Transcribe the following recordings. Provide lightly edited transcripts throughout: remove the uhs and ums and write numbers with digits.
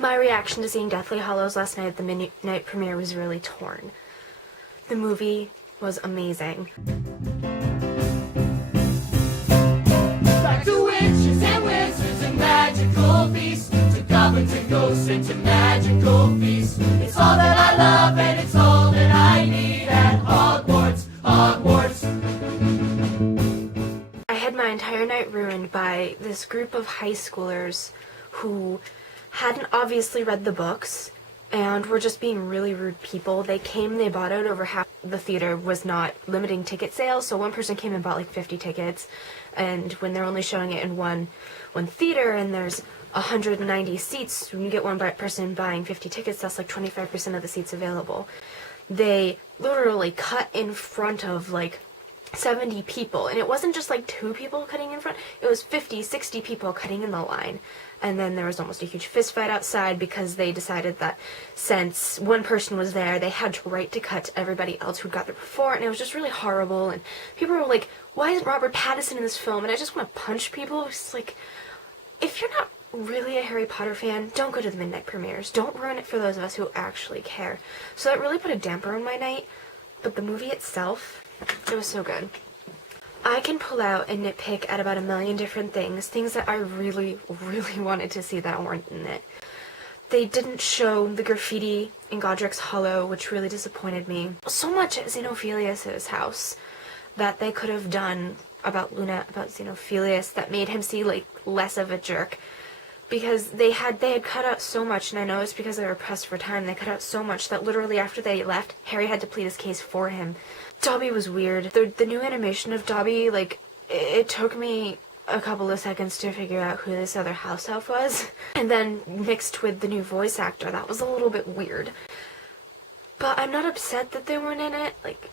My reaction to seeing Deathly Hallows last night at the midnight premiere was really torn. The movie was amazing. Back to witches and wizards and magical beasts, to goblins and ghosts and to magical feasts. It's all that I love and it's all that I need at Hogwarts, Hogwarts. I had my entire night ruined by this group of high schoolers who hadn't obviously read the books and were just being really rude people. They bought out over half. The theater was not limiting ticket sales, so one person came and bought like 50 tickets, and when they're only showing it in one theater and there's 190 seats, when you get one person buying 50 tickets, that's like 25% of the seats available. They literally cut in front of like 70 people, and it wasn't just like 2 people cutting in front, it was 50, 60 people cutting in the line. And then there was almost a huge fist fight outside because they decided that since one person was there, they had to right to cut to everybody else who'd got there before, and it was just really horrible. And people were like, why isn't Robert Pattinson in this film? And I just want to punch people. It's like, if you're not really a Harry Potter fan, don't go to the midnight premieres. Don't ruin it for those of us who actually care. So that really put a damper on my night, but the movie itself, it was so good. I can pull out and nitpick at about a million different things that I really, really wanted to see that weren't in it. They didn't show the graffiti in Godric's Hollow, which really disappointed me. So much at Xenophilius' house that they could have done about Xenophilius that made him see like less of a jerk. Because they had cut out so much, and I know it's because they were pressed for time, they cut out so much that literally after they left, Harry had to plead his case for him. Dobby was weird. The new animation of Dobby, like, it took me a couple of seconds to figure out who this other house elf was. And then mixed with the new voice actor, that was a little bit weird. But I'm not upset that they weren't in it. Like,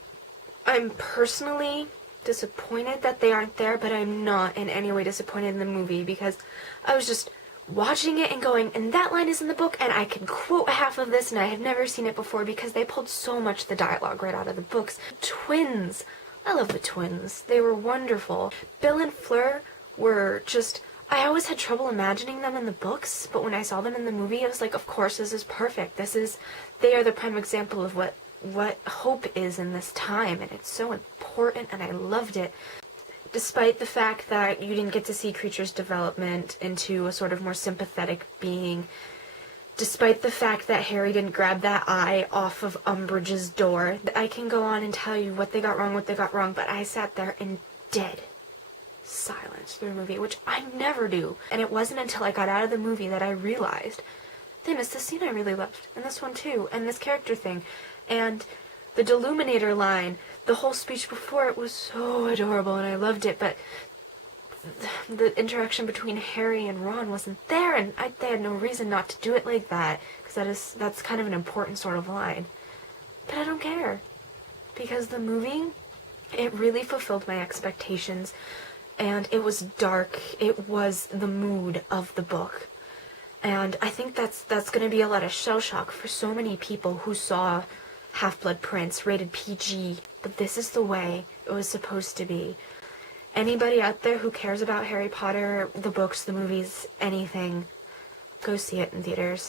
I'm personally disappointed that they aren't there, but I'm not in any way disappointed in the movie because I was just watching it and going, and that line is in the book, and I can quote half of this, and I had never seen it before because they pulled so much of the dialogue right out of the books. Twins. I love the twins. They were wonderful. Bill and Fleur were just, I always had trouble imagining them in the books, but when I saw them in the movie, I was like, of course, this is perfect. They are the prime example of what hope is in this time, and it's so important, and I loved it. Despite the fact that you didn't get to see Creature's development into a sort of more sympathetic being, despite the fact that Harry didn't grab that eye off of Umbridge's door, I can go on and tell you what they got wrong, but I sat there in dead silence through the movie, which I never do. And it wasn't until I got out of the movie that I realized they missed the scene I really loved, and this one too, and this character thing, and the Deluminator line, the whole speech before it was so adorable and I loved it, but the interaction between Harry and Ron wasn't there, and they had no reason not to do it like that, because that's kind of an important sort of line. But I don't care, because the movie, it really fulfilled my expectations, and it was dark. It was the mood of the book. And I think that's going to be a lot of shell shock for so many people who saw Half-Blood Prince rated PG, but this is the way it was supposed to be. Anybody out there who cares about Harry Potter, the books, the movies, anything, go see it in theaters.